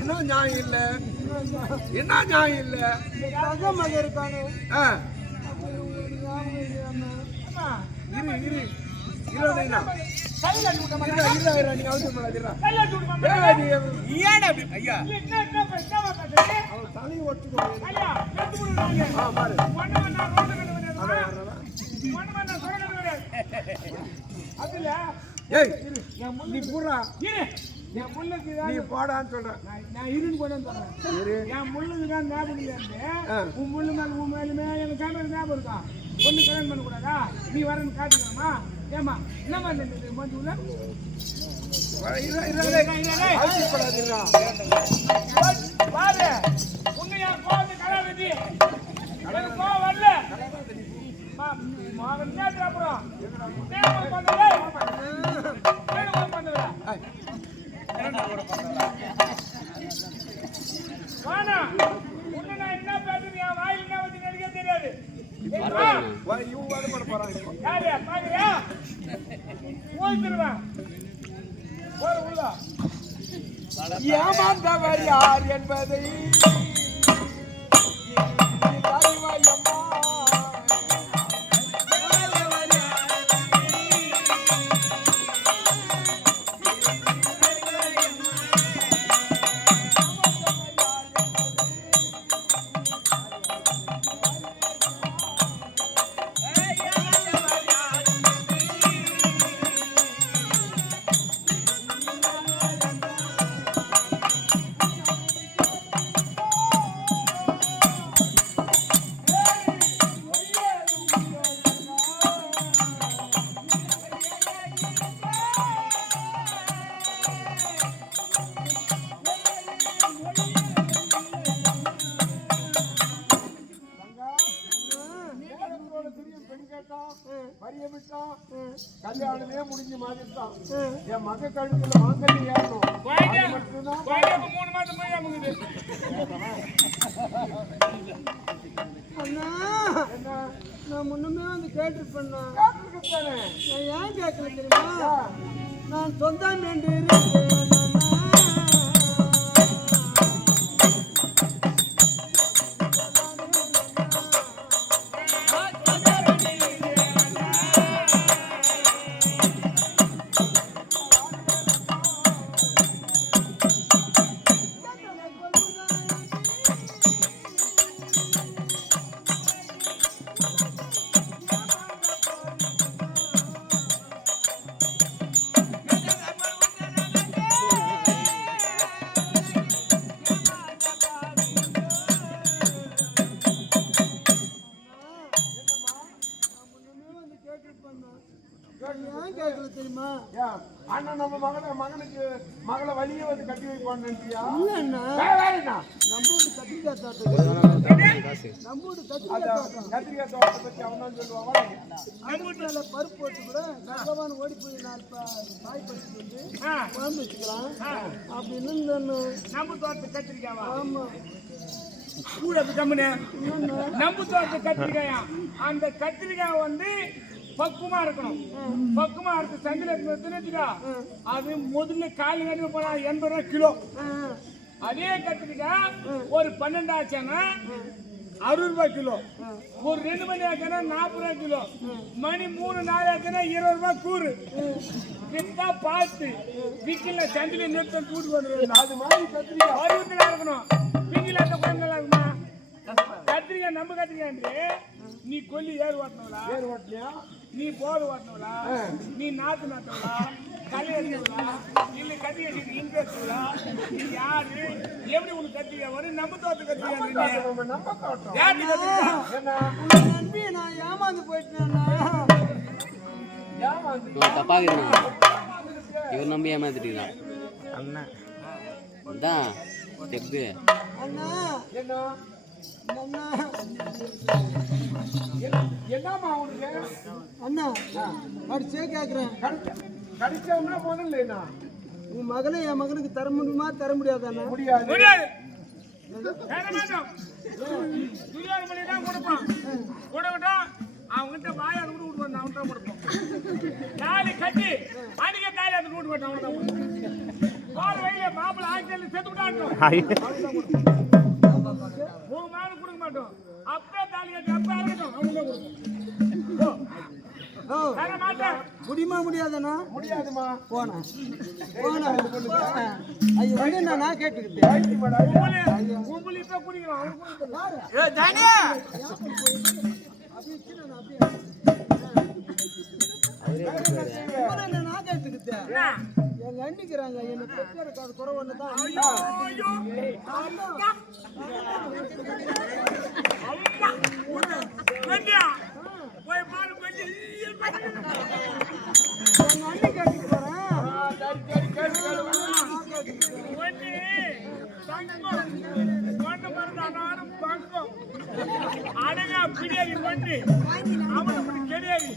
என்ன நியாயம் இல்ல? என்ன நியாயம் இல்ல? மகன் இருக்கானு நீ பூரா என் முள்ளுக்கு நீ போடான்னு சொல்றேன். நான் இருன்னு கூட சொல்றேன். என் முள்ளுக்கு தான் ஞாபகம் இல்லை. உன் முள்ளு மேல உன் மேலுமே எனக்கு கேமரா ஞாபகம் இருக்கா? ஒண்ணு கல்யாணம் பண்ண கூடாதா? நீ வரன்னு காட்டுக்கலாமா? ஏமா என்னமா மஞ்சள் உன்னை கோவத்தை கலாவதி கோவம் வரல மகன் அப்புறம் வானா உன்னை நான் என்ன பேசுறேன் என் வாயில் என்ன வந்து நினைக்க தெரியாது. யாரு பாக்குறியா? போய்த்துருவேன் ஒரு உள்ள ஏமாந்தவர் யார் என்பதை கல்யாணமே முடிஞ்சு மாதிரிதான் என் மக கழுத்துல மாங்கல்யம் ஏறணும். 3 மாதம் போய் அமுகுது. அண்ணா நான் முன்னமே வந்து கேட்டிருப்பேன். நான் ஏன் கேட்கல தெரியுமா? நான் சொந்தம் என்று தெரியுமா? அண்ணன் நம்ம மகனுக்கு மகளை வழிய வந்து கட்டி வைப்பான்னு நினைச்சியா? கத்திரிக்காய் தோட்டத்தை பத்தி அவன் தான் சொல்லுவான். அடுப்புல பருப்பு போட்டு கூட பகவான் ஓடி போய் 4 காய் பறிச்சு வந்து குழம்பு வச்சுக்கலாம் அப்படின்னு நம்ம தோட்டத்தை கத்திரிக்காவா? ஆமா கூட கம்முனு நம்ம தோட்டத்தை கத்திரிக்காயா? அந்த கத்திரிக்காய் வந்து பக்குவமா இருக்கணும். பக்குவமா இருக்கு சங்கில அது முதல்ல காலு கட்டி போனா 80 ரூபாய் கிலோ. அதே கத்திரிக்காய் ஒரு 12 ஆச்சுன்னா 60 ரூபாய் கிலோ. ஒரு 2 மணி ஆச்சுன்னா 40 ரூபாய் கிலோ. மணி 3 4 ஆச்சுன்னா 20 ரூபாய் கூறு. கிட்டா பார்த்து விக்கல சந்தில நிறுத்த கூட்டு வந்துருவேன். அது மாதிரி கத்திரிக்காய் பருவத்தில் இருக்கணும். விக்கலாட்ட குழந்தை இருக்குமா? கத்திரிக்காய் நம்ம கத்திரிக்காய் நீ கொல்லி ஏறு ஓட்டணும்ல. ஏறு ஓட்டலையா? நீ போர் ஓட்டணுங்களா, நீ நாத்து நாட்டவளா, களை அடிக்கவளா, இல்ல கத்தி அடிக்க இன்ட்ரெஸ்ட்ங்களா, நீ யாரு, எப்படி உனக்கு கத்தியா வரும்? நம்ம தோத்து கத்தியா நம்பி நான் ஏமாந்து போயிட்டேன். இவர் நம்பி ஏமாத்திட்டீங்களா அண்ணா? அதான் செப்பு அண்ணா என்னமா உனக்கு அண்ணா படிச்சே கேக்குறேன். கடிச்சவனா முதல்ல உன் மகனை என் மகனுக்கு தர முடியுமா தர முடியாது? அண்ணா முடியாது. அவங்ககிட்ட வாய் அது கூட விட்டு அவன் தான் கொடுப்போம். தாலி கட்டி அன்னைக்கு தாலி அது விட்டு போட்டு அவன் தான் போற வழியில மாப்பிள்ள ஆட்கள் செத்து விட்டாட்டும் 3 மாதம் கொடுக்க மாட்டோம். அப்பே தாலி கட்டி அப்ப இருக்கட்டும் அவங்க தான் கொடுப்போம். முடியுமா முடியாதுண்ணா? முடியாதுமா. போனா ஐயோ வந்து நான் கேட்டுக்கிட்டேன். குடிக்கிறோம் நான் கேட்டுக்கிட்டேன். எங்க அண்ணிக்கிறாங்க என்ன பெற்றாருக்கு அது குறை ஒண்ணுதான். எங்க அண்ணி கேட்டுக்கு போறேன். அடங்கா பிரியாணி பண்ணி அவனுக்கு கிடையாது.